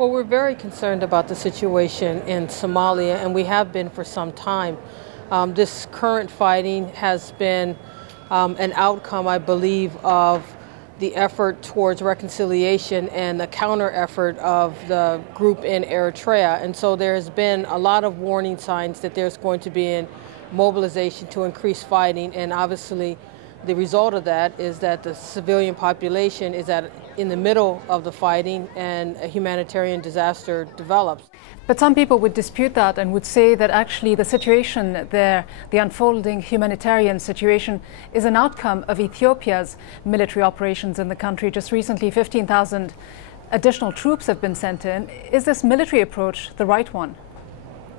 Well, we're very concerned about the situation in Somalia, and we have been for some time. This current fighting has been an outcome, I believe, of the effort towards reconciliation and the counter effort of the group in Eritrea. And so there has been a lot of warning signs that there's going to be a mobilization to increase fighting, and obviously the result of that is that the civilian population is in the middle of the fighting and a humanitarian disaster develops. But some people would dispute that and would say that actually the situation there, the unfolding humanitarian situation, is an outcome of Ethiopia's military operations in the country. Just recently, 15,000 additional troops have been sent in. Is this military approach the right one?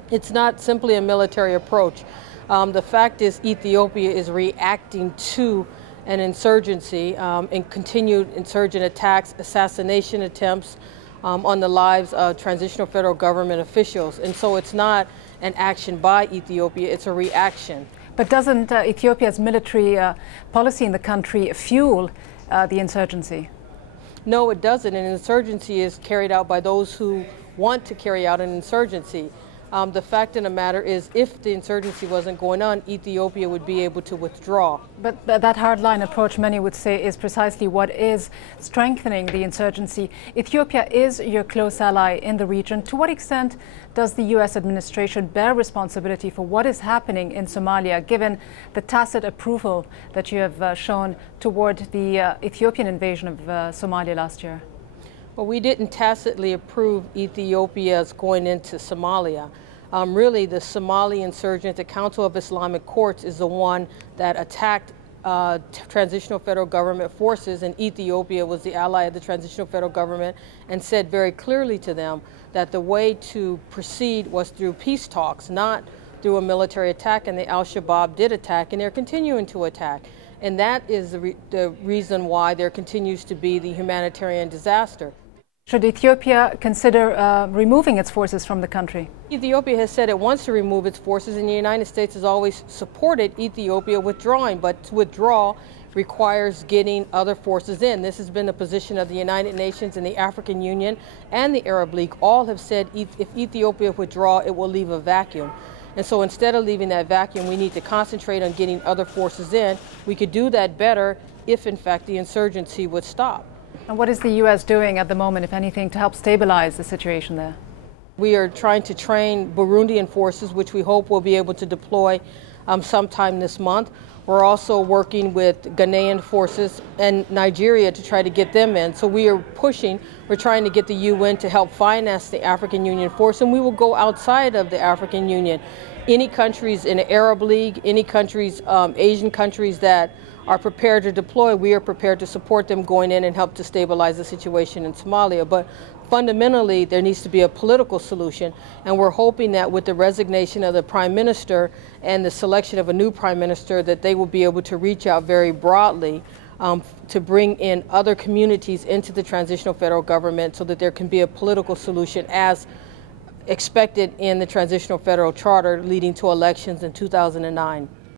It's not simply a military approach. The fact is Ethiopia is reacting to an insurgency and continued insurgent attacks, assassination attempts on the lives of transitional federal government officials. And so it's not an action by Ethiopia, it's a reaction. But doesn't Ethiopia's military policy in the country fuel the insurgency? No, it doesn't. An insurgency is carried out by those who want to carry out an insurgency. The fact of the matter is, if the insurgency wasn't going on, Ethiopia would be able to withdraw. But that hardline approach, many would say, is precisely what is strengthening the insurgency. Ethiopia is your close ally in the region. To what extent does the U.S. administration bear responsibility for what is happening in Somalia, given the tacit approval that you have shown toward the Ethiopian invasion of Somalia last year? Well, we didn't tacitly approve Ethiopia's going into Somalia. Really, the Somali insurgent, the Council of Islamic Courts, is the one that attacked transitional federal government forces, and Ethiopia was the ally of the transitional federal government and said very clearly to them that the way to proceed was through peace talks, not through a military attack, and the Al-Shabaab did attack, and they're continuing to attack. And that is the reason why there continues to be the humanitarian disaster. Should Ethiopia consider removing its forces from the country? Ethiopia has said it wants to remove its forces, and the United States has always supported Ethiopia withdrawing, but to withdraw requires getting other forces in. This has been the position of the United Nations and the African Union and the Arab League. All have said if Ethiopia withdraw, it will leave a vacuum. And so instead of leaving that vacuum, we need to concentrate on getting other forces in. We could do that better if, in fact, the insurgency would stop. And what is the U.S. doing at the moment, if anything, to help stabilize the situation there? We are trying to train Burundian forces, which we hope will be able to deploy sometime this month. We're also working with Ghanaian forces and Nigeria to try to get them in. So we are pushing, we're trying to get the UN to help finance the African Union force, and we will go outside of the African Union. Any countries in the Arab League, any countries, Asian countries that are prepared to deploy, we are prepared to support them going in and help to stabilize the situation in Somalia. But fundamentally, there needs to be a political solution, and we're hoping that with the resignation of the Prime Minister and the selection of a new Prime Minister, that they will be able to reach out very broadly to bring in other communities into the transitional federal government so that there can be a political solution as expected in the transitional federal charter leading to elections in 2009.